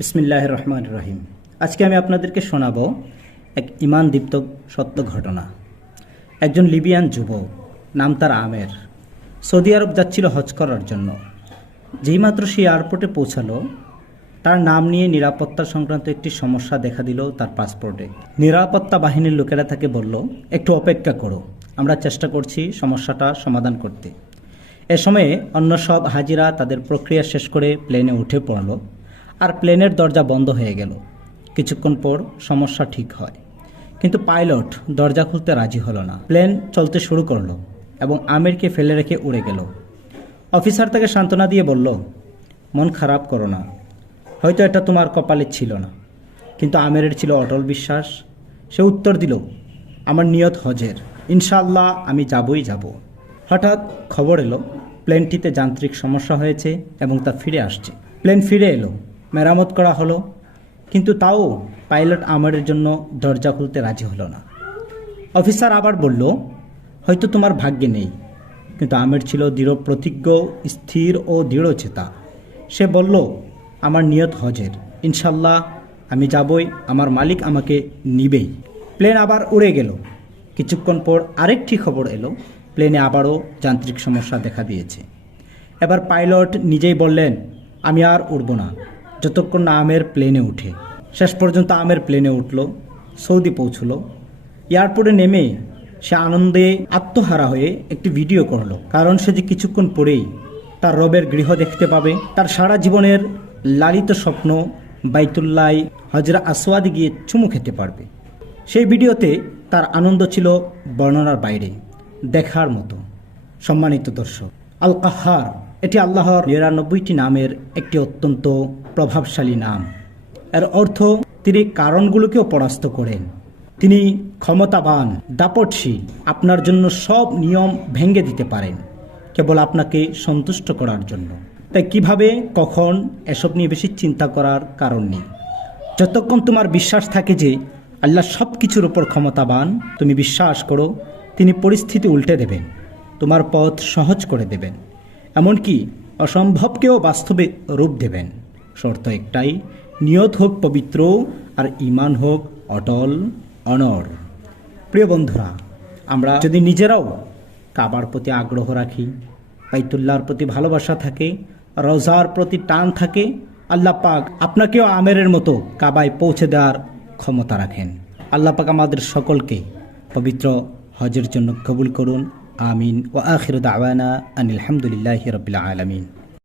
বিসমিল্লাহির রহমানির রহিম। আজকে আমি আপনাদেরকে শোনাবো এক ইমান দীপ্ত সত্য ঘটনা। একজন লিবিয়ান যুবক, নাম তার আমের, সৌদি আরব যাচ্ছিল হজ করার জন্য। যেইমাত্র সে এয়ারপোর্টে পৌঁছালো, তার নাম নিয়ে নিরাপত্তা সংক্রান্ত একটি সমস্যা দেখা দিল তার পাসপোর্টে। নিরাপত্তা বাহিনীর লোকেরা তাকে বলল, একটু অপেক্ষা করো, আমরা চেষ্টা করছি সমস্যাটা সমাধান করতে। এ সময়ে অন্য সব হাজিরা তাদের প্রক্রিয়া শেষ করে প্লেনে উঠে পড়ল, আর প্লেনের দরজা বন্ধ হয়ে গেল। কিছুক্ষণ পর সমস্যা ঠিক হয়, কিন্তু পাইলট দরজা খুলতে রাজি হলো না। প্লেন চলতে শুরু করলো এবং আমিরকে ফেলে রেখে উড়ে গেল। অফিসার তাকে সান্ত্বনা দিয়ে বলল, মন খারাপ করো না, হয়তো এটা তোমার কপালে ছিল না। কিন্তু আমিরের ছিল অটল বিশ্বাস। সে উত্তর দিল, আমার নিয়ত হজের, ইনশাআল্লাহ আমি যাবই যাব। হঠাৎ খবর এলো প্লেনটিতে যান্ত্রিক সমস্যা হয়েছে এবং তা ফিরে আসছে। প্লেন ফিরে এলো, মেরামত করা হলো, কিন্তু তাও পাইলট আমিরের জন্য দরজা খুলতে রাজি হলো না। অফিসার আবার বলল, হয়তো তোমার ভাগ্যে নেই। কিন্তু আমির ছিল দৃঢ় প্রতিজ্ঞ, স্থির ও দৃঢ়চেতা। সে বলল, আমার নিয়ত হজের, ইনশাল্লাহ আমি যাবই, আমার মালিক আমাকে নিবেই। প্লেন আবার উড়ে গেল। কিছুক্ষণ পর আরেকটি খবর এলো, প্লেনে আবারও যান্ত্রিক সমস্যা দেখা দিয়েছে। এবার পাইলট নিজেই বললেন, আমি আর উড়ব না যতক্ষণ না আমের প্লেনে উঠে। শেষ পর্যন্ত আমের প্লেনে উঠল, সৌদি পৌঁছল। এয়ারপোর্টে নেমে সে আনন্দে আত্মহারা হয়ে একটি ভিডিও করলো, কারণ সে যে কিছুক্ষণ পরেই তার রবের গৃহ দেখতে পাবে। তার সারা জীবনের লালিত স্বপ্ন বাইতুল্লাহ হজরা আসওয়াদে গিয়ে চুমু খেতে পারবে। সেই ভিডিওতে তার আনন্দ ছিল বর্ণনার বাইরে, দেখার মতো। সম্মানিত দর্শক, আল কাহ্হার এটি আল্লাহর ৯৯টি নামের একটি অত্যন্ত প্রভাবশালী নাম। এর অর্থ তিনি কারণগুলোকেও পরাস্ত করেন। তিনি ক্ষমতাবান, দাপটশীল, আপনার জন্য সব নিয়ম ভেঙে দিতে পারেন কেবল আপনাকে সন্তুষ্ট করার জন্য। তাই কিভাবে, কখন, এসব নিয়ে বেশি চিন্তা করার কারণ নেই। যতক্ষণ তোমার বিশ্বাস থাকে যে আল্লাহ সব কিছুর ওপর ক্ষমতাবান, তুমি বিশ্বাস করো তিনি পরিস্থিতি উল্টে দেবেন, তোমার পথ সহজ করে দেবেন, এমনকি অসম্ভবকেও বাস্তবে রূপ দেবেন। শর্ত একটাই, নিয়ত হোক পবিত্র আর ঈমান হোক অটল অনড়। প্রিয় বন্ধুরা, আমরা যদি নিজেরাও কাবার প্রতি আগ্রহ রাখি, বাইতুল্লাহর প্রতি ভালোবাসা থাকে, রওজার প্রতি টান থাকে, আল্লাহ পাক আপনাকেও আমেরের মতো কাবায় পৌঁছে দেওয়ার ক্ষমতা রাখেন। আল্লাহ পাক আমাদের সকলকে পবিত্র হজের জন্য কবুল করুন। আমিন। ওয়া আখিরু দাওয়ানা আনিল হামদুলিল্লাহি রাব্বিল আলামিন।